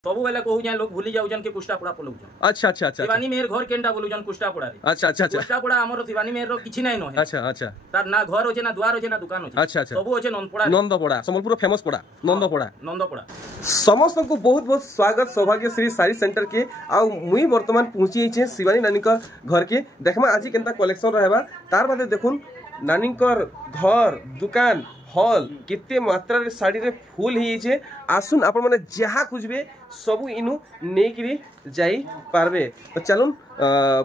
सबु बेले कहू जाय लोग भूली जाउजन के कुष्टापुरा पलउ जन। अच्छा अच्छा अच्छा शिवानी मेहर घर केनटा बोलुजन कुष्टापुरा रे। अच्छा अच्छा अच्छा कुष्टापुरा हमर शिवानी मेहर रो किछि नै न है। अच्छा अच्छा तार ना घर होचे ना द्वार होचे ना दुकान होचे। अच्छा अच्छा सबु होचे नंदपड़ा नंदपड़ा संबलपुर फेमस पड़ा नंदपड़ा। समस्त को बहुत बहुत स्वागत सौभाग्यश्री साड़ी सेंटर के आ मुई वर्तमान पहुंची छे शिवानी नानी का घर के देखमा आज केनता कलेक्शन रहबा तार बादे देखुन नानी कर घर दुकान हॉल कितने मात्रा रे साड़ी रे फुल ही छे आसुन आपण माने जहा खुजबे सब इनु नेकरी जाई पारबे। तो चलुन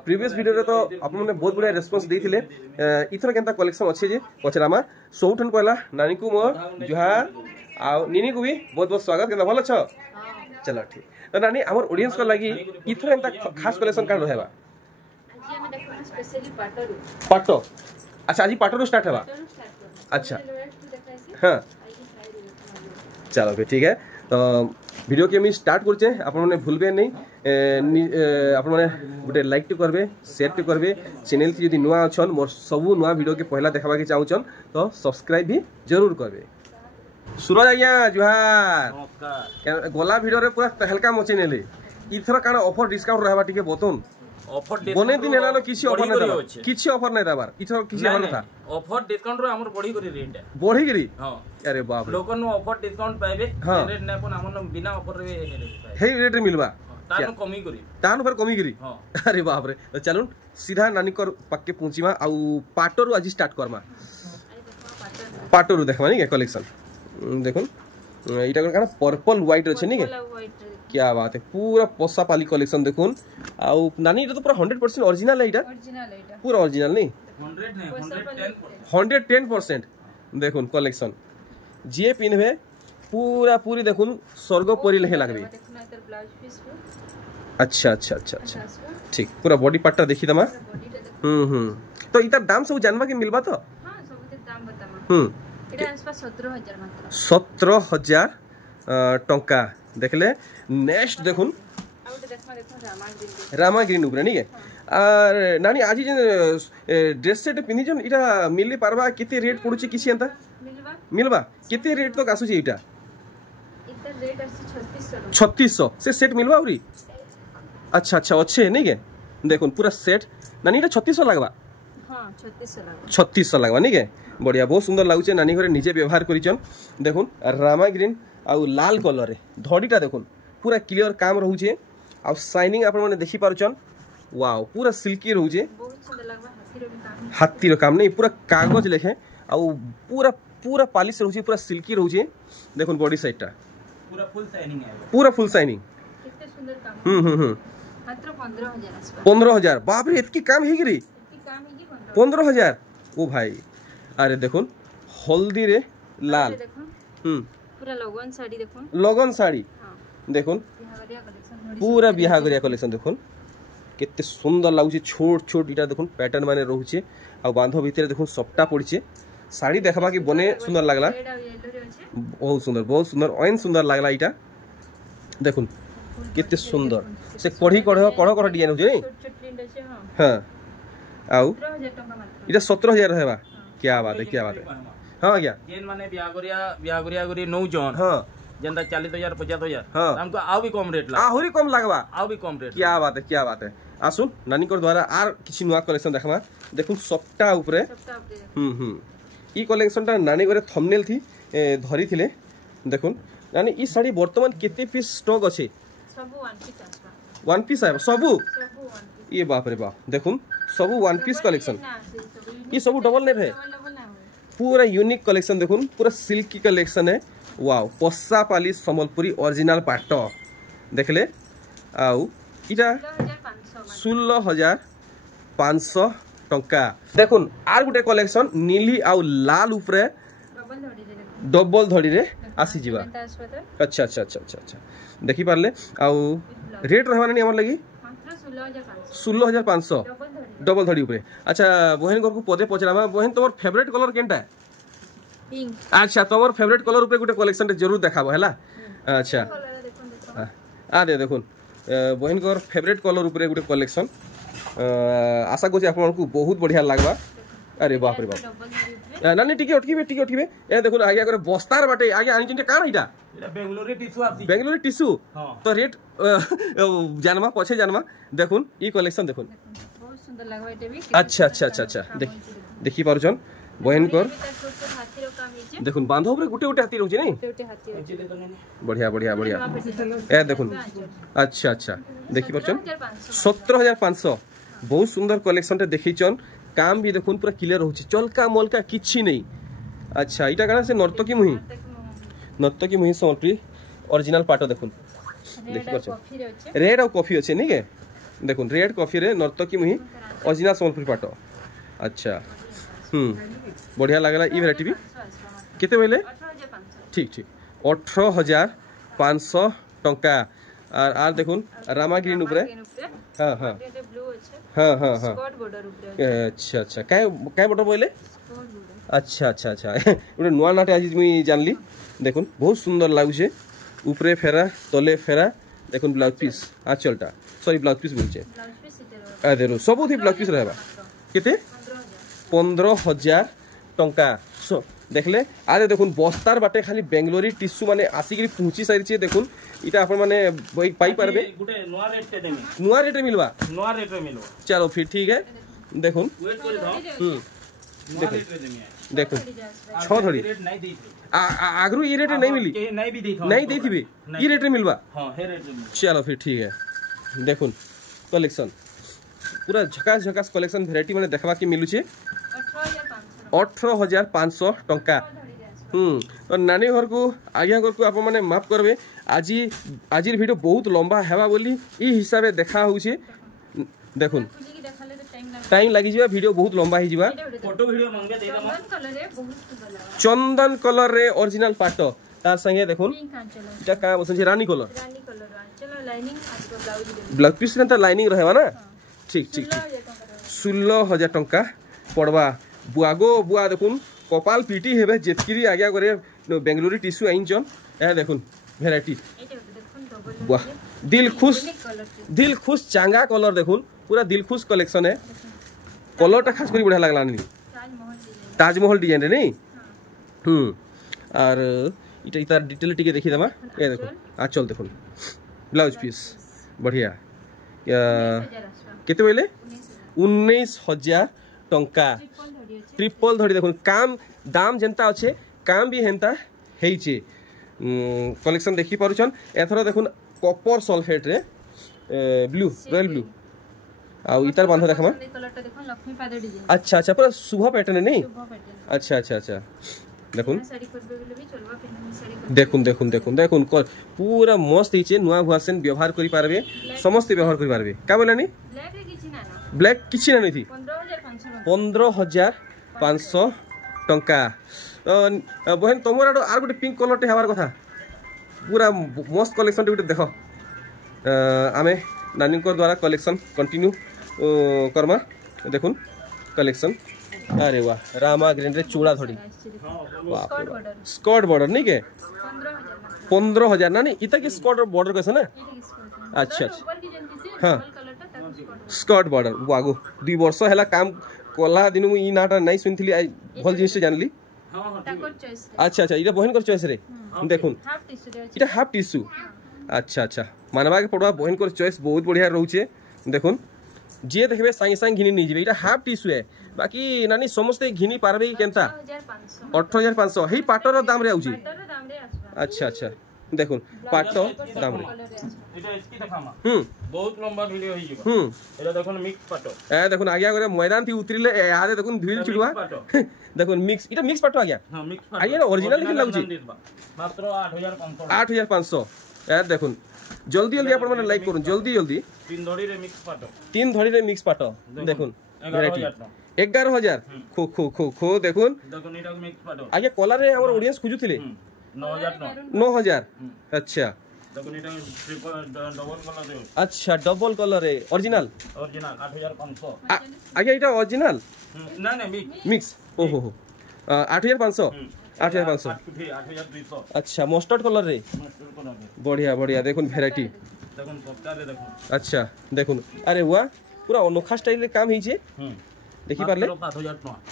प्रीवियस वीडियो रे तो आपण माने बहुत बढिया रिस्पांस देथिले इथर केनता कलेक्शन अछि जे पचरामा सौठन पहला नानी को मोर जुहार आ निनी को भी बहुत बहुत स्वागत केनता भलो छ। चलो ठीक तो नानी हमर ऑडियंस को लागि इथर एंता खास कलेक्शन का रहबा आज हम देखो स्पेशली पाटो पाटो। अच्छा आज पाटो स्टार्ट हेबा। अच्छा हाँ चलो फिर ठीक है तो वीडियो के स्टार्ट करचे आपने भूलबे नहीं आपने गोटे लाइक टे करबे शेयर टे करबे चैनल की यदि नुआ अछन मोर सब नुआ वीडियो के पहला देखबा के चाहूचन तो सब्सक्राइब भी जरूर करबे। सूरज आज्ञा जुहार नमस्कार गोला वीडियो रे पूरा तहलका मचे नेले इथर काना ऑफर डिस्काउंट रहबा टिके बतन ऑफर बने दिन हेलालो किछि ऑफर नै रहबा किछि ऑफर नै रहबार इथर किछि ऑफर था ऑफर डिस्काउंट रो हमर बढ़ी करी रेट बढ़ी करी। हां अरे बाप रे लोकन नो ऑफर डिस्काउंट पाइबे रेट नै अपन हमन बिना ऑफर रे हे रेट रे मिलबा तानो कमी करी तानो फिर कमी करी। हां अरे बाप रे तो चलुन सीधा नानी कर पक्के पहुंचीमा आ पाटोरु आज स्टार्ट करमा पाटोरु देखमा नि के कलेक्शन देखुन इटा काना पर्पल व्हाइट अछि नि के क्या बात है पूरा पोसा पाली कलेक्शन देखुन आउ नानी इटा तो पूरा 100% ओरिजिनल है इटा पूरा ओरिजिनल नहीं 110% देखुन कलेक्शन जे पिनबे पूरा पूरी देखुन स्वर्ग परी लेहे लागबे। अच्छा अच्छा अच्छा अच्छा ठीक पूरा बॉडी पार्टटा देखि दमा तो इता दाम सब जानबा के मिलबा तो हां सब के दाम बतामा एटा आसपास 17000 मात्र 17000 टंका देखले नेक्स्ट देखुन रामा ग्रीन ऊपर नहीं है और नानी आज जे ड्रेस सेट पिनी जन इटा मिली पारबा किते रेट पडुची किसी अंता मिलबा किते रेट तो आसुची इटा रेट आसी 3600 से सेट मिलबा उरी। अच्छा अच्छा अच्छे नहीं के देखुन पूरा सेट नानी इटा 3600 लागबा। हां 3600 लागबा नहीं के बढ़िया बहुत सुंदर लागुचे नानी घरे निजे व्यवहार करिचन देखुन रामा ग्रीन आउ लाल कलर रे धड़ीटा देखुन पूरा क्लियर काम रहउचे आ शाइनिंग आपण माने देखि पारुचन वाओ पूरा सिल्की रहउचे बहुत सुंदर लागबा हाथी रो काम नहीं पूरा कागज लेखे आ पूरा पूरा पॉलिश रहउचे पूरा सिल्की रहउचे देखुन बॉडी साइडटा पूरा फुल शाइनिंग है पूरा फुल शाइनिंग कितने सुंदर काम मात्र 15000 आसपास 15000 बाप रे इतकी काम हे गिरी इतकी काम हे की 15000 ओ भाई अरे देखुन हल्दी रे लाल पूरा लगन साड़ी देखुन लगन साड़ी देखुन पूरा बिहागरिया कलेक्शन देखुन केते सुंदर लागुचे छोट छोट इटा देखुन पैटर्न माने रहउचे आ बांधो भीतर देखुन सपटा पड़िचे साड़ी देखबा के बने सुंदर लागला बहुत सुंदर ऑइन सुंदर लागला इटा देखुन केते सुंदर से कढ़ी कढ़ डिजाइन होचे नहीं हां आउ इटा 17000 रहबा क्या बात है हां क्या जेन माने बिहागरिया गुरी नौ जन हां जनता 40000 50000 हां हमको आउ भी कम रेट ला आहुरी कम लागबा आउ भी कम रेट क्या बात है आसुन नानी कर द्वारा आर किछि नुआ कलेक्शन देखमा देखुन सप्ता ऊपरे ई कलेक्शनटा नानी घरे थंबनेल थी धरी थिले देखुन नानी ई साड़ी वर्तमान केते पीस स्टॉक अछि सब वन पीस है सबु ये बाप रे बाप देखुन सबु वन पीस कलेक्शन ई सबु डबल नेट है पूरा यूनिक कलेक्शन देखुन पूरा सिल्की कलेक्शन है वाओ पोसा पाली संबलपुरी ओरिजिनल पाटो देखले आउ इटा 16500 टंका देखुन आर गुटे कलेक्शन नीली आउ लाल ऊपरे डबल धड़ी रे आसी जीवा। अच्छा अच्छा अच्छा अच्छा अच्छा देखि पारले आउ रेट रहबा नहीं हमर लगी 16500 डबल धड़ी ऊपरे। अच्छा बहन घर को पदे पचरामा बहन तोर फेवरेट कलर केनटा पिंक। अच्छा तोर फेवरेट कलर ऊपरे गुटे कलेक्शन जरूर देखाबो हैला। अच्छा आ दे देखुन बहन घर फेवरेट कलर ऊपरे गुटे कलेक्शन आशा करछि आपन को बहुत बढ़िया लागबा अरे बाप रे बाप नानी टिके अटकिबे ए देखुन आगे करे बस्तार बाटे आगे आनी चिंटे कान इटा এটা বেঙ্গলোরে টিস্যু আছে बेंगलोर टिश्यू हां तो रेट जानवा पछे जानवा देखुन ई कलेक्शन देखुन बहुत सुंदर लागबा एटे भी अच्छा देखि पारुछन बहन कर हाथीर काम हिचे देखुन बांधव रे गुटे हाथी रहउछि नै गोटे हाथी अछि बढ़िया ए देखुन अच्छा देखि पारुछन 17500 बहुत सुंदर कलेक्शन टे देखिछन काम भी देखुन पूरा क्लियर रहउछि चलका मलका किछि नै अच्छा इटा काना से नर्तकी मुही सम्बलपुरी ओरिजिनल पाटो देखुन देखि पारुछन रेड और कॉफी अछि नै के देखुन रेड कॉफी रे नर्तकी मुही ओरिजिनल सम्बलपुरी पाटो अच्छा बढ़िया लागला ई वैरायटी भी केते बेले 18500 ठीक 18500 टंका आर देखुन रामा ग्रीन ऊपर हां एटे ब्लू अछि हां स्कॉट बॉर्डर ऊपर अच्छा काय बॉर्डर बोले अच्छा उडे नुआ नाटे आज मुई जानली देखुन बहुत सुंदर लागुछे ऊपरे फेरा तले फेरा देखुन ब्लाउज पीस आचलटा सॉरी ब्लाउज पीस बोलछे ब्लाउज पीस इते आ देरो सब थी ब्लाउज पीस रहबा केते 15000 टंका सो देखले आरे देखुन बस्तार बाटे खाली बेंगलोरी टिश्यू माने आसीगिरी पहुंची सारिछे देखुन इटा अपन माने पाई पारबे गुटे नोआ रेट ते देमी नुआ रेट मिलवा नोआ रेट रे मिलबो चलो फिर ठीक है देखुन वेट कर दो नोआ रेट रे देमी देखुन 6 धड़ी रेट नहीं देई आगरू ई रेट नहीं मिली के नहीं भी देई नहीं देथिबे ई रेट रे मिलवा हां हे रेट रे चलो फिर ठीक है देखुन कलेक्शन पूरा झकास कलेक्शन वैरायटी माने देखबा के मिलु छे 18500 टंका और नानी घर को आज्ञा घर को आप माने माफ करबे आजिर वीडियो बहुत लंबा हेबा बोली ई हिसाबे देखा होउछे देखुन टाइम लागि जिबा वीडियो बहुत लंबा ही जिबा फोटो वीडियो मंगे दे दम चंदन कलर रे बहुत सुंदर लागबा चंदन कलर रे ओरिजिनल पाटो तार संगे देखुन पिंक आंचल इटा का बसन रानी कलर आंचल लाइनिंग आज ब्लाउज पीस रे त लाइनिंग रहबा ना ठीक 16000 टंका पड़वा बुआ देखुन कपाल पीटी हेबे जेतकिरी आज्ञा करे बेंगलोरी टिश्यू आइनचन ए देखुन वैरायटी वाह दिल खुश चांगा कलर देखुन पूरा दिल खुश कलेक्शन है कलरटा खास करी बढ़िया लागला नी ताजमहल डिजाइन रे नहीं और इटा इतार डिटेल टिके देखि दमा ए देखो आचल देखुन ब्लाउज पीस बढ़िया केते बेले 19000 टंका ट्रिपल धड़ी देखुन काम दाम जेंता अच्छे काम भी हेंता हेइचे कलेक्शन देखि पारुछन एथरो देखुन कॉपर सल्फेट रे ब्लू रॉयल ब्लू आ इतार बांधा देखमा कलरटा देखो लक्ष्मी पादे डिजाइन अच्छा पूरा शुभ पैटर्न नहीं शुभ पैटर्न अच्छा देखुन साड़ी करबे गेले भी चलबा पिन साड़ी देखुन पूरा मस्त हिचे नुआ भुआसेन व्यवहार करि पारबे समस्त व्यवहार करि पारबे का बोलानी ब्लैक रे किछि ना ब्लैक किछि ना थी 15500 टंका बहन तुम आर गोटे पिंक कलर टे हबार कथा पूरा मस्त कलेक्शन गोटे देख आमे नानी द्वारा कलेक्शन कंटिन्यू करमा देखुन कलेक्शन अरे वाह रामा ग्रीन रे चूड़ा धड़ी स्कर्ट बॉर्डर नहीं के 15000 ना नहीं इता के स्कर्ट बॉर्डर कैसे ना अच्छा हाँ स्कर्ट बॉर्डर वागो 2 वर्ष हैला काम कोला दिन मु ई नाटा नहीं सुनथिली आई भल जिनिस जानली अच्छा इटा बहन कर चॉइस रे देखुन इटा हाफ टिश्यू अच्छा मानवा के पड़वा बहन कर चॉइस बहुत बढ़िया रहउछे देखुन जे देखबे संगे संगे घिनी नहीं जिबे इटा हाफ टिश्यू है बाकी नानी समस्त घिनी पारबे केनता 18500 हेई पाटर दाम रे आउची अच्छा देखुन पाटो दाम रे এটা এসকি দেখামা বহুত লম্বা ভিডিও হই যাব এটা দেখুন মিক্স পাটো দেখুন আগে করে ময়দান থি উতরিলে আদে দেখুন ভিল চিড়ুয়া দেখুন মিক্স এটা মিক্স পাটো আগে हां मिक्स पाटो আগে ओरिजिनल কি লাগুছি মাত্র 8500 8500 দেখুন जल्दी आपण माने लाइक करूँ जल्दी 3 धड़ी रे मिक्स पाटो 3 धड़ी रे मिक्स पाटो देखुन 11000 खो देखुन एटा मिक्स पाटो आगे कलर रे हमर ऑडियंस खुजुथिले 9000 अच्छा देखुन एटा ट्रिपल डबल कलर रे अच्छा डबल कलर रे ओरिजिनल 8500 आगे एटा ओरिजिनल ना मिक्स ओहो 8500 8500 8200 अच्छा मस्टर्ड कलर रे बढ़िया देखुन वैरायटी देखुन सफ्टवेयर रे देखुन अच्छा देखुन अरे वाह पूरा अनोखा स्टाइल रे काम हिचे देखि पारले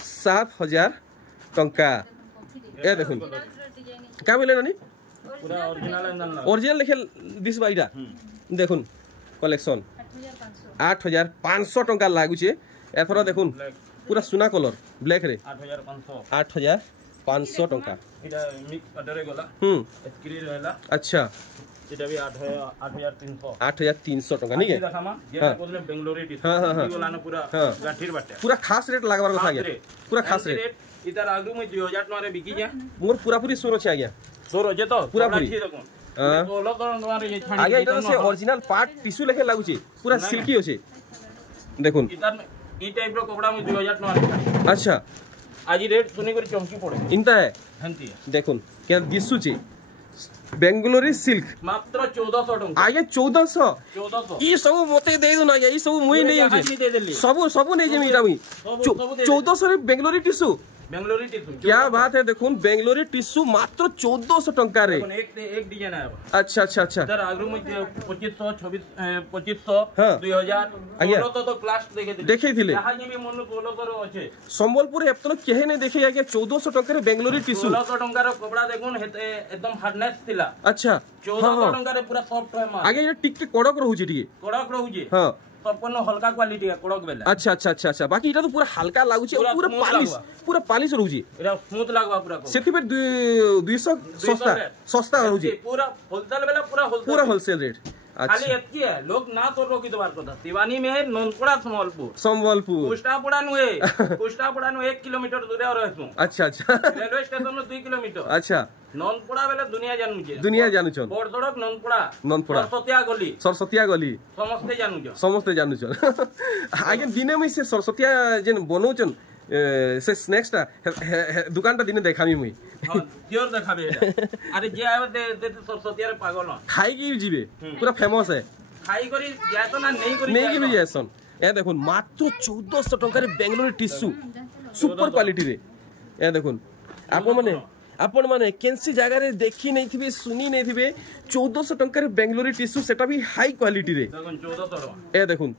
7,000 टंका ए देखुन का बोले नानी पूरा ओरिजिनल एंड ओरिजिनल लिखे दिस बाइडा देखुन कलेक्शन 8,500 टंका लागु छे एथरा देखुन पूरा सुना कलर ब्लैक रे 8,500 टंका इटा मिक्स अटरे गला स्क्रीन रहला अच्छा इटा भी 8,300 टंका नी के देखामा जेना कोले बेंगलोर टी गला न पूरा गाठीर बाटे पूरा खास रेट लागबार କଥା आगे पूरा खास रेट इतार आगु में 2000 टका रे बिकी जा मोर पूरा पूरी सोरो छे आगे सोरो जे तो पूरा पूरी ओलो करन तुम्हारे ये छाड़ी आगे इटा से ओरिजिनल पार्ट टिश्यू लेके लागु छे पूरा सिल्की होछे देखुन इतार ई टाइप रो कपड़ा में 2000 टका रे अच्छा आज रेट सुनी कर चमकी पड़े इनता है हंती देखुन क्या दिसु छे बेंगलोरी सिल्क मात्र 1400 टका आगे 1400 ई सब मते दे दो ना ई सब मुई नहीं होजे सब सब नहीं जे मीटा मुई 1400 रे बेंगलोरी टिश्यू बेंगलोरी टिश्यू क्या बात है देखुन बेंगलोरी टिश्यू मात्र 1400 टंका रे एक डिजाइन है अच्छा अच्छा अच्छा इधर आगरू में 2500 2500 2000 तो क्लास देखे थिले यहां जे भी मन कोलो करो अछि संबलपुर एप्तन केहे ने देखे आगे 1400 टंका रे बेंगलोरी टिश्यू 1600 टंका रो कपड़ा देखुन एकदम हार्डनेस थिला अच्छा 1400 टंका रे पूरा सॉफ्ट है माल आगे ये टिक के कड़क रहउची टिके कड़क रहउची हां संपूर्ण हल्का क्वालिटी है कड़क बेला अच्छा अच्छा अच्छा अच्छा बाकी इटा तो पूरा हल्का लागुची और पूरा पालिश रहउची एरा स्मूथ लागबा पूरा सेति पे 200 सस्ता रहउची पूरा होलसेल बेला पूरा होलसेल रेट खाली एतकी है लोग ना तो रोकी दबार कथा शिवानी में ननपड़ा संबलपुर कुष्टापुड़ा नु 1 किलोमीटर दूर रहसु अच्छा अच्छा रेलवे स्टेशन में 2 किलोमीटर अच्छा ननपड़ा बेले दुनिया जानू छ बड़ सड़क ननपड़ा सरस्वतिया गली समस्त जानू छ आगे दिने में से सरस्वतिया जेन बनौचन से स्नैक्स ता दुकान ता दिने देखामी मुई क्योर देखाबे अरे जे आवे दे सरस्वतिया रे पागल खाई की जीवे पूरा फेमस है खाई करी जाय तो ना नहीं भी जैसन ए देखुन मात्र 1400 टंका रे बेंगलोर टिश्यू सुपर क्वालिटी रे ए देखुन आपण माने केनसी जगह रे देखी नहीं थिबे सुनी नहीं थिबे 1400 टंका रे बेंगलोर टिश्यू सेटा भी हाई क्वालिटी रे देखुन 1400 ए देखुन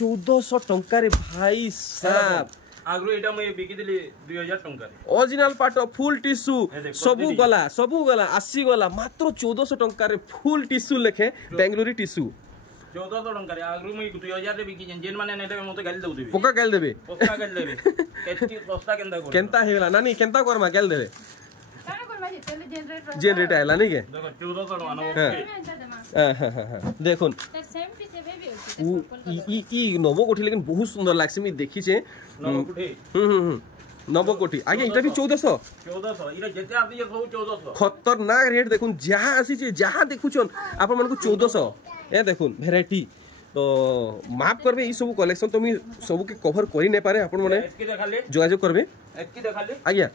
1400 टंका रे भाई साहब आगरो एटा मैं बिकी दिली 2000 टंका रे ओरिजिनल पार्ट फुल टिश्यू सबु गला आसी गला मात्र 1400 टंका रे फुल टिश्यू लेखे बेंगलोरी टिश्यू 1400 टंका रे आगरो मैं 2000 रे बिकी जेन माने नेटे मते गाली दउ दिबे पक्का गाली देबे केती सस्ता केनता हेला नानी केनता करमा गाली देबे जेन रेट आइला नहीं के देखो 1400 टका देखुन ई नवो कोठी लेकिन बहुत सुंदर लागसे मी देखि छे नवो कोठी नवो कोठी आगे इटा भी 1400 इरा जेते आबी जे सब 1400 खतरनाक रेट देखुन जहां आसी छे जहां देखुछन आपन मन को 1400 ए देखुन वैरायटी तो माफ करबे ई सब कलेक्शन तो मी सब के कवर करि नै पारे आपन माने एतकी देखाले जोगाजोग करबे एतकी देखाले आज्ञा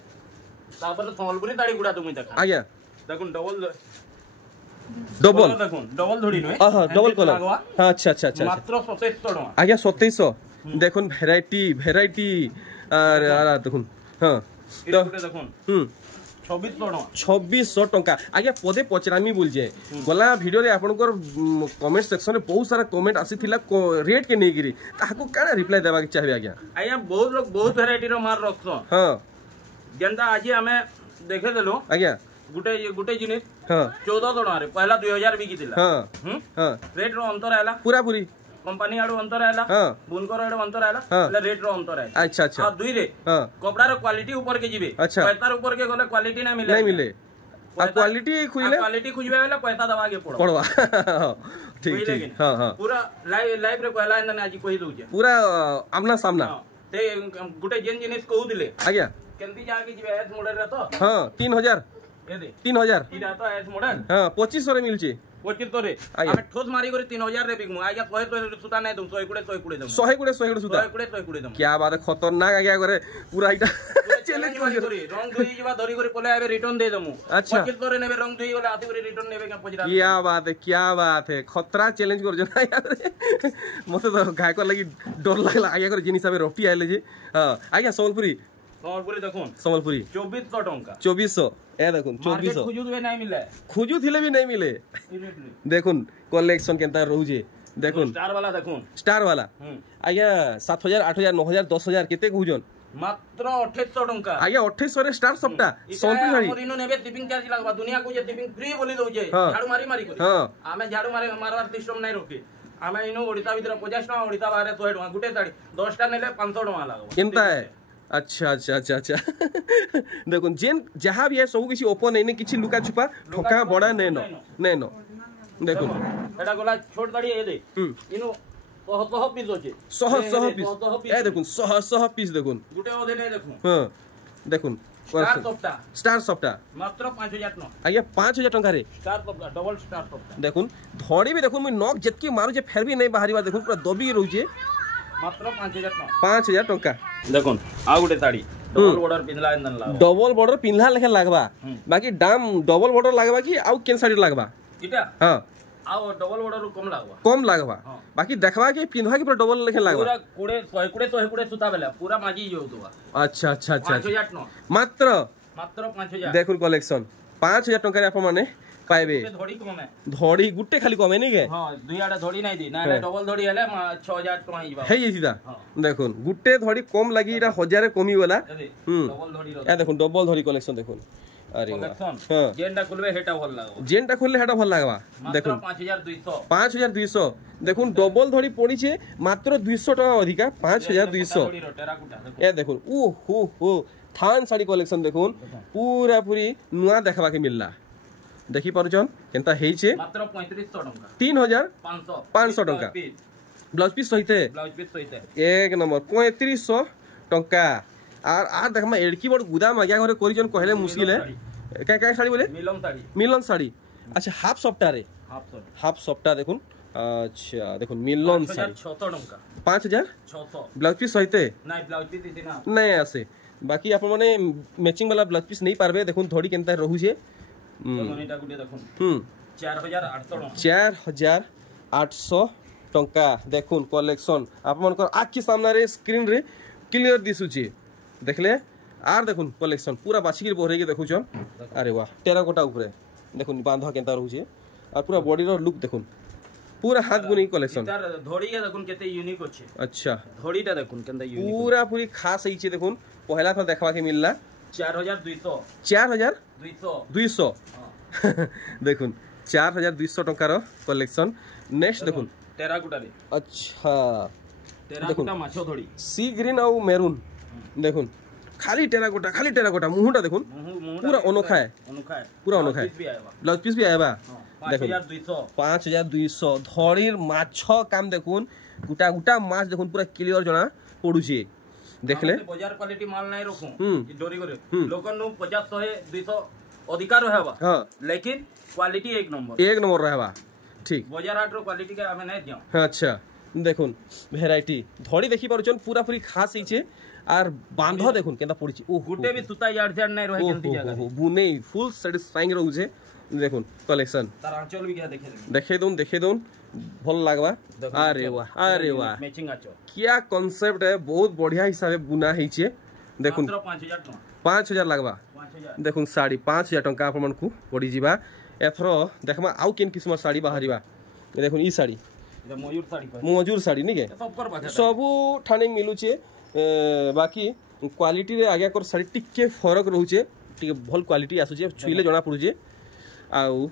तापर संबलपुरी दाढ़ी गुडा तुम देखा आज्ञा देखुन डबल देखुन डबल धोड़ी नो हां डबल कलर हां अच्छा अच्छा अच्छा मात्र 2700 टका आज्ञा 2700 देखुन वैरायटी अरे देखुन हां तो देखुन 2600 टंका आज्ञा पदे पचरामी बोल जे गला वीडियो रे आपनकर कमेंट सेक्शन रे बहुत सारा कमेंट आसीथिला रेट के नेगिरी ताको काना रिप्लाई देबा के चाहबे आज्ञा आज्ञा बहुत लोग बहुत वैरायटी रो मार रखतो हां जनता आज हमें देखे देलो आज्ञा गुटे जिनिस हां 1400 टका रे पहला 2000 बिकी दिला हां हां रेट रो अंतर आला पूरी कंपनी आडो अंतर आला बुनकर आडो अंतर आला ले रेट रो अंतर आला अच्छा अच्छा आ दुई रे कपड़ा रो क्वालिटी ऊपर के जिबे पैसा ऊपर के गले क्वालिटी ना मिले आ क्वालिटी खुजबे वाला पैसा दबा के पड़वा ठीक हां हां पूरा लाइव रे कहला न आज कहि दउ जे पूरा आमना सामना ते गुटे जेन जिनिस कहू दिले आज्ञा केंती जाके जिबे एस मॉडल रे तो हां 3000 ए दे 3000 इरा तो एस मॉडल हां 2500 रे मिलची 2500 रे हम ठोस मारी करे 3000 रे बिकमु आज्ञा 100 सुता नै दम 100 कुड़े दम 100 सुता 100 दम क्या बात है खतरनाक आज्ञा करे पूरा इटा चैलेंज करी रंग धोई जबा धरी करे पले आबे रिटर्न दे दमु अच्छा 2500 रे नेबे रंग धोई गले आती करे रिटर्न नेबे का पजरा क्या बात है खतरा चैलेंज कर जो मते तो गाय को लगी डर लागला आज्ञा करे जिनि हिसाब रोटी आइले जे हां आज्ञा संबलपुरी देखुन संबलपुरी 2400 टंका 2400 ए देखुन 2400 खुजू थिले भी नहीं मिले देखुन कलेक्शन केनता रहू जे देखुन स्टार वाला आज्ञा 7000 8000 9000 10000 केते कहउजन मात्र 2800 टंका आज्ञा 2800 रे स्टार सबटा संपी हरी हमर इनो नेबे टिपिंग चार्ज लागबा दुनिया को जे टिपिंग फ्री बोली दउ जे झाड़ू मारी मारी को आमे झाड़ू मारे मारवार सिस्टम नै रखी आमे इनो ओडिसा भीतर 50 टका ओडिसा बाहर 100 टका गुटे साड़ी 10 टा नेले 500 टका लागबा केनता है अच्छा अच्छा अच्छा अच्छा देखुन जेन जहां भी है सब किसी ओपन है किसी लुका छुपा ठोका बड़ा नेनो देखुन एटा गोला छोट दाड़ी ए दे इनो सह पीस होचे सह पीस ए देखुन सह पीस देखुन गुटे ओदे नै देखुन हां देखुन स्टार सफ्टा मात्र 5000 टका आज्ञा 5000 टका रे स्टार सफ्टा डबल स्टार सफ्टा देखुन धड़ी भी देखुन मैं नॉक जतकी मारू जे फेर भी नहीं बाहरीबा देखुन पूरा दबी रहू जे मात्र 5000 टका 5000 टका देखुन आ गुटे साड़ी डबल बॉर्डर पिनला इंदन लागबा डबल बॉर्डर पिनला लेखे लागबा बाकी दाम डबल बॉर्डर लागबा कि आउ केन साड़ी लागबा इटा हां आ डबल बॉर्डर कम लागबा बाकी देखबा के पिनवा के पूरा डबल लेखे लागबा पूरा 100 सुता बेला पूरा माजी जोतबा अच्छा अच्छा अच्छा 5000 टका मात्र 5000 देखुन कलेक्शन 5000 टका रे आपण माने पाइबे धड़ी कम है धड़ी गुटे खाली कम है नहीं के हां दुई आडा धड़ी नहीं दी ना डबल धड़ी हेले 6000 टका हिबा हे सीधा देखुन गुटे धड़ी कम लागी इरा 1000 कमी वाला डबल धड़ी ए देखुन डबल धड़ी कलेक्शन देखुन अरे हां जेंडा खुलबे हेटा भल लागबा जेंडा खुलले हेटा भल लागबा देखुन 5200 देखुन डबल धड़ी पड़ी छे मात्र 200 टका अधिका 5200 ए देखुन ओ हो थान साड़ी कलेक्शन देखुन पूरा पूरी नुआ देखबा के मिलला देखि पारुचन केनता हेइछे मात्र 3500 टका 3500 टका ब्लाउज पीस सहिते एक नंबर 3500 टका आर देखमा एडकी बड़ गुदाम आज्ञा घरे करिजन कहले मुश्किल है का साड़ी बोले मिलन साड़ी अच्छा हाफ सफ्टा रे हाफ सफ्टा देखुन अच्छा देखुन मिलन साड़ी 600 टका 5600 ब्लाउज पीस सहिते नहीं ब्लाउज पीस दिना नहीं आसे बाकी आपण माने मैचिंग वाला ब्लाउज पीस नहीं पारबे देखुन थोड़ी केनता रहू छे मनीटा गुटे देखुन 4800 टंका देखुन कलेक्शन आप मनकर आखि सामने रे स्क्रीन रे क्लियर दिसुची देखले आर देखुन कलेक्शन पूरा बाछी के बोरे के देखुचन अरे वाह टेराकोटा ऊपर देखुन बांधा केनता रहू छे और पूरा बॉडी रो लुक देखुन पूरा हाथ बुनी कलेक्शन धोड़ी के देखुन केते यूनिक होचे अच्छा धोड़ीटा देखुन केनता यूनिक पूरा पूरी खास होई छे देखुन पहला तो देखवा के मिलला 4200 देखुन 4200 टका रो कलेक्शन नेक्स्ट देखुन टेराकोटा रे अच्छा टेराकोटा माछो धोड़ी सी ग्रीन और मेरून देखुन खाली टेराकोटा मुहुटा देखुन पूरा अनोखा है पूरा अनोखा है ब्लाउज पीस भी आएबा देखुन 5200 धड़ीर माछ काम देखुन गुटा गुटा माछ देखुन पूरा क्लियर जना पडुची देखले बाजार क्वालिटी माल नहीं रखू डोरी करे लोकन नु 50 100 200 अधिकार रहबा हां लेकिन क्वालिटी एक नंबर रहबा ठीक बाजार हाट रो क्वालिटी के हमें नहीं दियो अच्छा देखुन वैरायटी धड़ी देखि पारुचन पूरा पूरी खास हिचे आर बांध देखुन केनता पड़िची ओ गुटे भी सुता यार जान नहीं रहे केनती जगह बुने फुल सैटिस्फाइंग रहू छे देखुन कलेक्शन तार आंचल भी क्या देखे दून भल लागबा अरे वाह मैचिंग आचो क्या कांसेप्ट है बहुत बढ़िया हिसाब बुना हिचे देखुन मात्र 5000 लागबा 5000 देखुन साड़ी 5000 टका आपन को पड़ी जीवा एथरो देखमा आउ केन किस्म साड़ी बाहरीबा देखुन ई साड़ी मयूर साड़ी नहीं के सबू ठाणे मिलू छे बाकी क्वालिटी रे आगे कर साड़ी टिके फरक रहू छे टिके भल क्वालिटी आसु छे छुइले जणा पड़ू छे आउ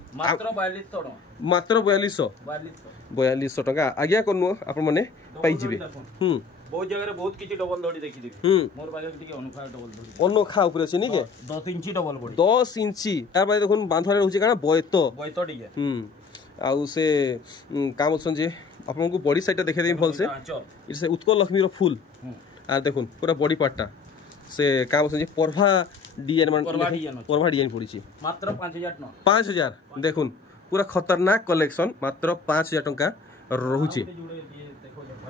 मात्र 4200 टका आज्ञा करनु आपण माने पाई जिबे बहुत जगह रे बहुत किछि डबल धड़ी देखि देबी मोर बागे टिके अनोखा डबल धड़ी अनोखा ऊपर छै नी के 10 इंची डबल बॉडी 10 इंची तार बाय देखुन बांधरे रहू छे काना बयतो टिके आउ से काम अछन जे आपन को बॉडी साइड देखे देई भल से इसे उत्कल लक्ष्मी रो फूल आ देखुन पूरा बॉडी पार्टटा से काम अछन जे परभा डिजाइन पड़ी छी मात्र 5000 देखुन पूरा खतरनाक कलेक्शन मात्र 5000 टका रहू छी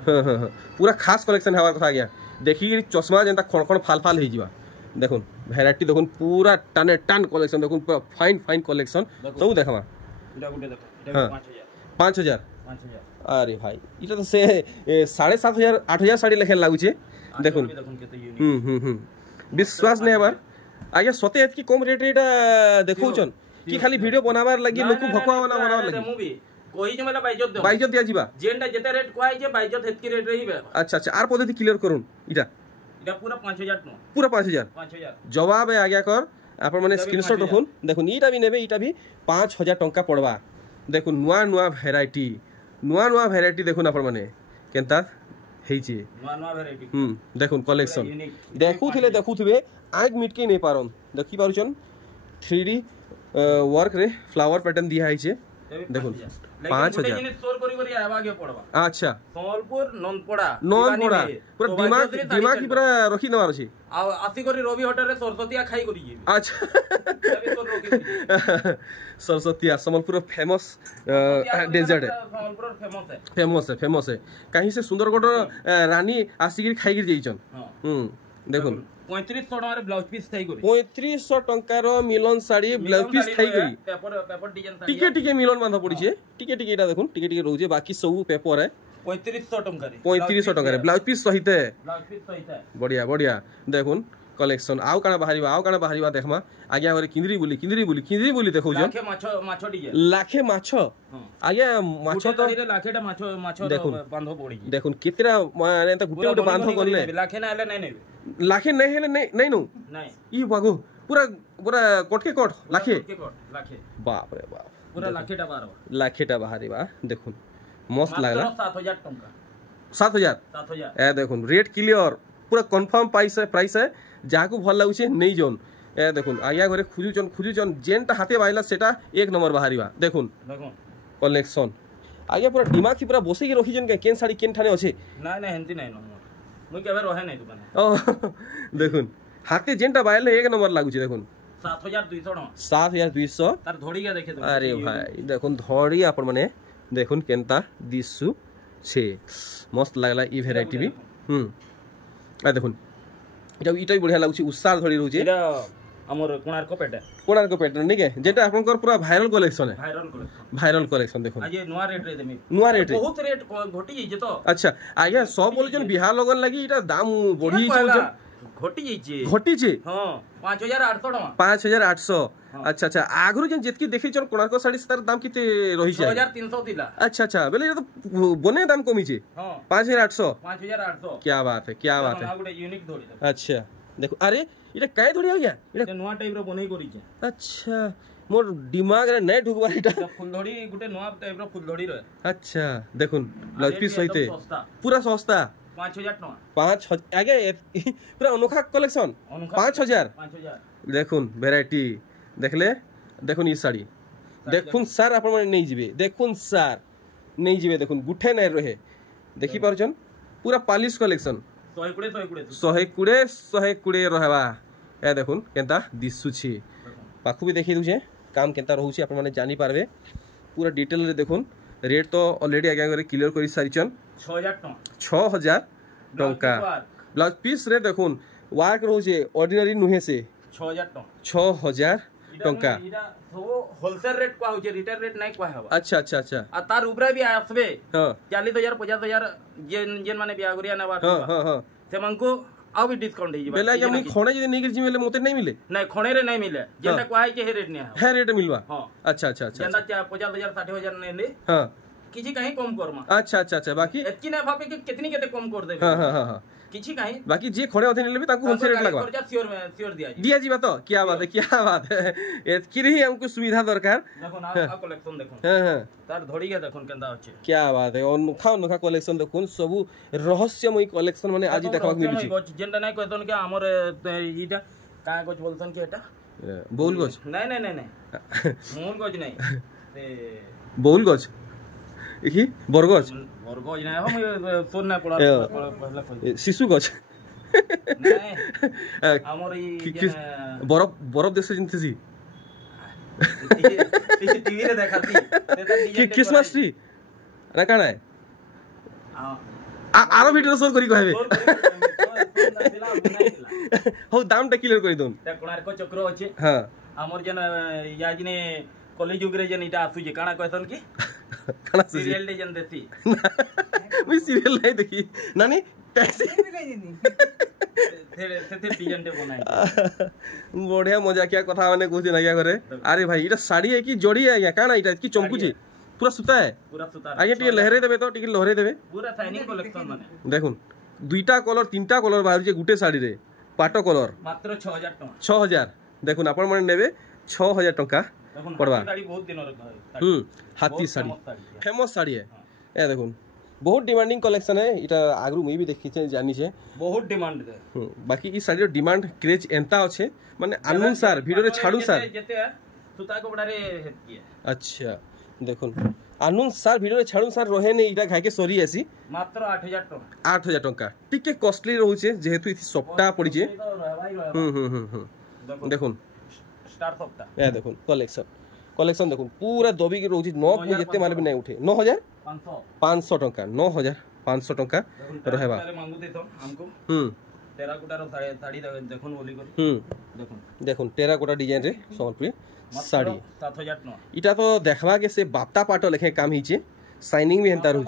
हां पूरा खास कलेक्शन हवार कथा गया देखि चश्मा जेंता खण फाल हे जिवा देखुन वैरायटी देखुन पूरा टान कलेक्शन देखुन पूरा फाइन कलेक्शन सब देखमा इला गुटे देखो 5000 अरे भाई इटा तो से 7500 8000 साड़ी लेखे लागु छे देखुन विश्वास नहीं हमार आगे सते एत की कम रेट एटा देखौचन कि खाली वीडियो बनाबार लागि लोक भकवा बनाबार लागि कोई जे मतलब बाइजत दिया जीवा जेंटा जेते रेट कोई जे बाइजत हेतकी रेट रही बे। अच्छा अच्छा आर पद्धति क्लियर करूँ इटा पूरा 5000 टका पूरा 5000 जवाब है आज्ञा कर आपण माने स्क्रीनशॉट रखुन देखुन इटा भी नेबे इटा भी 5000 टंका पड़वा देखुन नुआ भेराइटी देखुन आपण माने केनता हेची नुआ भेराइटी देखुन कलेक्शन देखुथिबे आज मिट के नहीं पारन देखि पारुचन 3D वर्क रे फ्लावर पैटर्न दिया है देखुन 5000 अच्छा संबलपुर ननपड़ा पूरा दिमाग की पूरा रखी नवार अछि आसी करी रवि होटल रे सरस्वतिया खाई करी जी अच्छा सरस्वतिया संबलपुर फेमस डेजर्ट है फेमस है कहीं से सुंदरगढ़ रानी आसी खाई गिर जाइछन देखुन 3500 टका ब्लाउज पीस थाई करी 3500 टंकार मिलन साड़ी ब्लाउज पीस थाई करी पेपर डिजाइन टिके मिलन बांधा पड़ी छे टिके एटा देखुन टिके रहउजे बाकी सब पेपर है 3500 टंका रे 3500 टंका रे ब्लाउज पीस सहित बढ़िया देखुन कलेक्शन आउ काना बाहरिबा देखमा आज्ञा करे किंदरी बोली देखौ जो लाखे माछो आज्ञा माछो तो लाखेटा माछो बांधो पड़ी देखुन कितरा माने त गुटे बांधो करले लाखे ना हेले नहीं लाखे नहीं हेले नहीं नो नहीं ई बागो पूरा कोट लाखे बाप रे बाप पूरा लाखेटा बाहरिबा देखुन मस्त लागला 7000 टंका 7000 ए देखुन रेट क्लियर पूरा कंफर्म प्राइस है जाकू भल लागुचे नहीं जोन ए देखुन आया घरे खुजुचन जेनटा हाथे बाइला सेटा एक नंबर बाहरिबा देखुन कलेक्शन आया पूरा दिमाग की पूरा बसे के रखिजन के केन साड़ी केन ठाने अछि ना हेंती नहीं मुई केबे रहे नहीं दुकान देखुन हाथे जेनटा बाइले एक नंबर लागुचे देखुन 7200 तार धोड़ी के देखे अरे भाई देखुन धोड़ी आपण माने देखुन केनता दिसु छे मस्त लागला ई वैरायटी भी आ देखुन इटा भी बढ़िया लागुची उसार धड़ी रहउची एटा हमर कोणार्क पैटर्न नहीं के जेटा आपनकर पूरा वायरल कलेक्शन है वायरल कलेक्शन देखो आज नुआ रेट रे देमी बहुत रेट घटी जाई तो अच्छा आया सब बोल जन बिहार लगन लागि इटा दाम बढ़ी घटी जे हां 5800 टका 5800 अच्छा आगरु जन जेतकी देखि जन कोणार्क साड़ी तार दाम किते रही छै 6300 दिला अच्छा बेले ये तो बने दाम कमी छै हां 5800 क्या बात है गुटे यूनिक धोड़ी अच्छा देखो अरे इटा काय धोड़ी आ गया इटा नुआ टाइप रो बनै करी छै अच्छा मोर दिमाग रे नै ढुकबा इटा फुल धोड़ी गुटे नुआ टाइप रो फुल धोड़ी रे अच्छा देखुन ब्लाउज पीस सहिते पूरा सस्ता 5000 टका 5000 आगे पूरा अनोखा कलेक्शन 5000 देखुन वैरायटी देखले देखुन ई साड़ी देखुन सर आपण माने नहीं जिवे देखुन सर नहीं जिवे देखुन गुठे नै रहे देखि पारछन पूरा पालिश कलेक्शन 120 रहबा ए देखुन केनता दिसु छी पाखु भी देखि दुछे काम केनता रहउची आपण माने जानि पारबे पूरा डिटेल रे देखुन रेट तो ऑलरेडी आगे करे क्लियर करी सारिचन 6000 टंका ब्लाउज पीस रे देखुन वर्क रहउचे ऑर्डिनरी नुहे से 6000 टंका होलसेल रेट को होचे रिटेल रेट नहीं को है अच्छा आ तार ऊपर भी आसबे 40000 50000 जेन माने बिया गरिया ना बात हां से मंको आ भी डिस्काउंट हे बेला या मुई खणे जे नहीं गिर जिमेले मोते नहीं मिले नहीं खणे रे नहीं मिले जेटा को है के रेट नहीं है रेट मिलवा हां अच्छा जेंदा 50000 60000 नहीं ले हां किछि कहीं कम करमा अच्छा बाकी एतकी ना भाबे कि कितनी केते कम कर देबे हां किछि कहीं बाकी जे खड़े होते नेले भी ताको होलसेल रेट लगवा श्योर दिया जीवा तो क्या बात है एतकी रही हमको सुविधा दरकार देखो ना आ कलेक्शन देखो हां तार धोड़ी के देखो केंदा होचे क्या बात है अनोखा कलेक्शन देखो सब रहस्यमय कलेक्शन माने आज देखबा मिलु छी जेंदा नै कहतन के हमर इटा का कुछ बोलतन के एटा बोल गछ नहीं मूल गछ नहीं बोल गछ इखी बरगछ नै हम सोन ना पड़ा पहला शिशु गछ नहीं हमर ई बरफ देश जिनते छी टीवी रे देखाती क्रिसमस ट्री ना काना है आरो वीडियो सोर करी कहबे हो दाम टा क्लियर करी दोन कोणार्क चक्र अछि हां हमर जन याजने कॉलेज युग रे जन इटा आसु जे काना कहतन की काना सीरियल दे जन देती मैं सीरियल नहीं देखी नानी टैक्सी बढ़िया मजा क्या कथा माने कुछ दिन आज्ञा करे अरे भाई इटा साड़ी है कि जोड़ी है आज्ञा काना इटा की चमकुची पूरा सूता है पूरा सूता आगे टिके लहरे देबे तो टिके लहरे देबे पूरा शाइनिंग कलेक्शन माने देखुन दुईटा कलर तीनटा कलर बाहर गुटे शाड़ी रे पाटो कलर मात्र 6000 टका 6000 देखुन आपण माने नेबे 6000 टका पड़वा बहुत दिन हाथी साड़ी फेमस साड़ी है ए देखुन बहुत डिमांडिंग कलेक्शन है इटा आगरु मुई भी देखि छे जानि छे बहुत डिमांड है बाकी ई साड़ी डिमांड क्रेज एंता अछि माने अनुसार वीडियो रे छाडू सार जेते सूता कपड़ा रे हेती अच्छा देखुन अनुसार वीडियो रे छाडू सार रहे नै इटा खाइ के सरी आसी मात्र 8000 टका 8000 टका टिके कॉस्टली रहू छे जेहेतु इथि सप्ता पड़ी छे देखुन स्टार सप्ता ए देखुन कलेक्शन देखुन पूरा दबी के रहू छे नॉक में जेते माने भी नै उठे 9500 टका 9500 टका रहेबा मांगू दे तो हमको टेराकोटा रो साड़ी देखुन बोली कर देखुन टेराकोटा डिजाइन रे संबलपुरी साड़ी 7000 टका इटा तो देखवा के से बापता पाटो लेखे काम हिचे साइनिंग भी हेंता रहू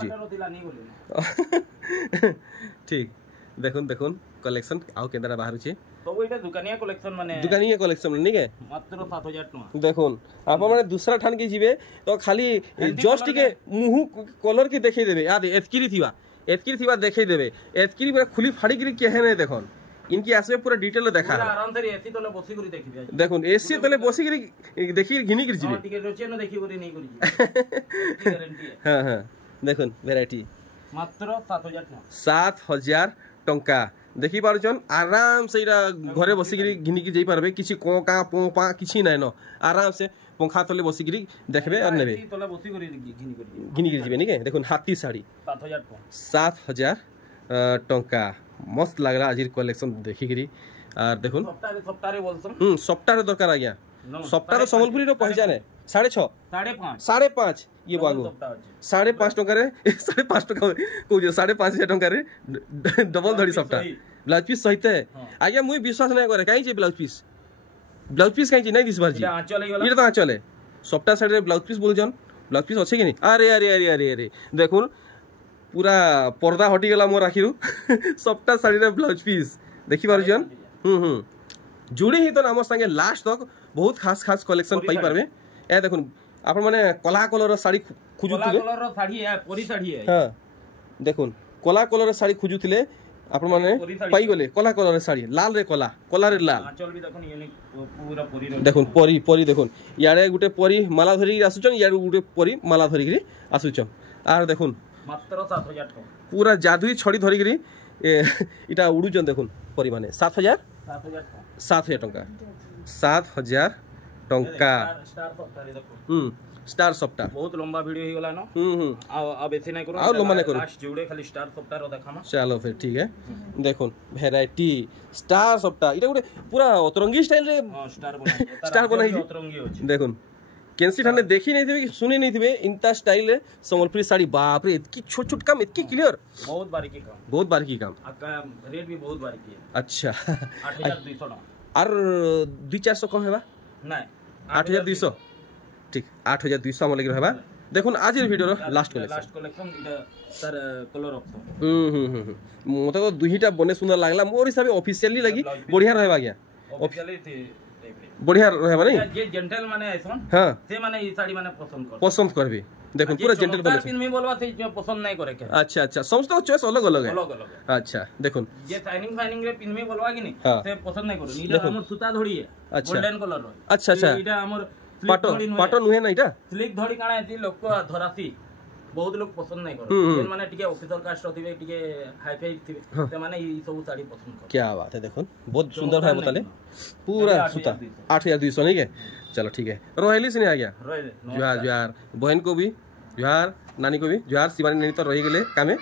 ठीक देखुन कलेक्शन आउ केंदरा बाहर छे तो एटा दुकानिया कलेक्शन माने के मात्र 7000 टका देखुन आप माने दूसरा ठान के जिवे तो खाली जस्ट के मुंह कलर के देखै देबे आ एतकिरी थिबा देखै देबे एतकिरी पूरा खुली फाड़ी के केहे नै देखन इनकी आसबे पूरा डिटेल देखा आराम से एसी तले बसी करी देखि देखुन एसी तले बसी करी देखि घिनी करी जिवे टिके रोचे न देखि करी नै करी गारंटी है हां देखुन वैरायटी मात्र 7000 टंका देखि पारुछन आराम से इरा घरे बसी करी घिनी की जाई पारबे किछि कोका पोपा किछि नै न आराम से पंखा तले बसी करी देखबे और नेबे तले बसी करी घिनी करी जिवे निके देखुन हाथी साड़ी 7000 टंका मस्त लग रहा आज कलेक्शन देखि करी और देखुन सप्ताह बोलसन सप्ताह दरकार आ गया सप्ताह संबलपुरी रो पहचान है 6.5 5.5 ये बागो 5.5 टका रे 5.5 टका को जो 5.5 टका रे डबल धड़ी सप्ताह ब्लाउज पीस सहित है आज्ञा मुई विश्वास नै करे काई जे ब्लाउज पीस काई जे नै दिस बार जी ये तो चले सप्ताह साइड रे ब्लाउज पीस बोल जन ब्लाउज पीस अच्छे कि नहीं अरे अरे अरे अरे अरे देखुन पूरा पर्दा हटी गला मोर आखिरु सप्ताह साड़ी रे ब्लाउज पीस देखि पारु जन जुड़ी ही तो आम संगे लास्ट तक बहुत खास कलेक्शन पाई पारबे ए देखुन आपण माने कला कलर साड़ी खुजुथिले कलर रो साड़ी है परी साड़ी है हां देखुन कला कलर साड़ी खुजुथिले आपण माने पाई गले कला कलर साड़ी लाल रे कला रे लाल चल भी देखुन ये पूरा परी रो देखुन परी देखुन याडे गुटे परी माला धरी आसुचन याडे गुटे परी माला धरी आसुचन आर देखुन मात्र 7000 टका पूरा जादुई छड़ी धरी करी इटा उडुचन देखुन परी माने 7000 टका 7000 टंका स्टार सप्ताह बहुत लंबा वीडियो ही गला न अब ऐसे नहीं करो आ लंबा नहीं करो लास्ट जोड़े खाली स्टार सप्ताह रो देखामा चलो फिर ठीक है देखुन वैरायटी स्टार सप्ताह इटा गुटे पूरा अतरंगी स्टाइल रे स्टार बनाई अतरंगी होची देखुन केंसी ठाने देखी नहीं थे सुनी नहीं थे इंता स्टाइल रे संबलपुरी साड़ी बाप रे इतकी छोट काम इतकी क्लियर बहुत बारीकी काम रेट भी बहुत बारीकी है अच्छा 8200 टका और 200-400 कम हेबा नहीं 8200 ठीक 8200 हम लगी रहबा देखुन आज वीडियो रो लास्ट कलेक्शन इटा सर कलर ऑप्शन मते तो दुहीटा बने सुंदर लागला मोर हिसाब ऑफिशियली लगी बढ़िया रहबा गया ऑफिशियली थी बढ़िया रहबा नहीं जे जेंटल माने आइसन हां से माने ई साड़ी माने पसंद करबे देखो पूरा जेंटल बने पिन में बोलवा से पसंद नहीं करे के अच्छा समझ तो चॉइस अलग अलग है अच्छा देखो ये शाइनिंग रे पिन में बोलवा कि नहीं से पसंद नहीं करो नीला हमर सूता धड़ी है गोल्डन कलर रो अच्छा इटा हमर पाटो नुहे ना इटा स्लिक धड़ी काना एती लोक को धरासी बहुत लोग पसंद नहीं करो जेन माने टिके ऑफिसर कास्ट होतिबे टिके हाई फाई थिबे ते माने ई सब साड़ी पसंद करो क्या बात है देखो बहुत सुंदर है बताले पूरा सूता 8200 नहीं के चलो ठीक है रोहिली से नहीं आ गया जोहार बहन को भी जोहार नानी को भी जोहार शिवानी नानी तो रही गेले कामे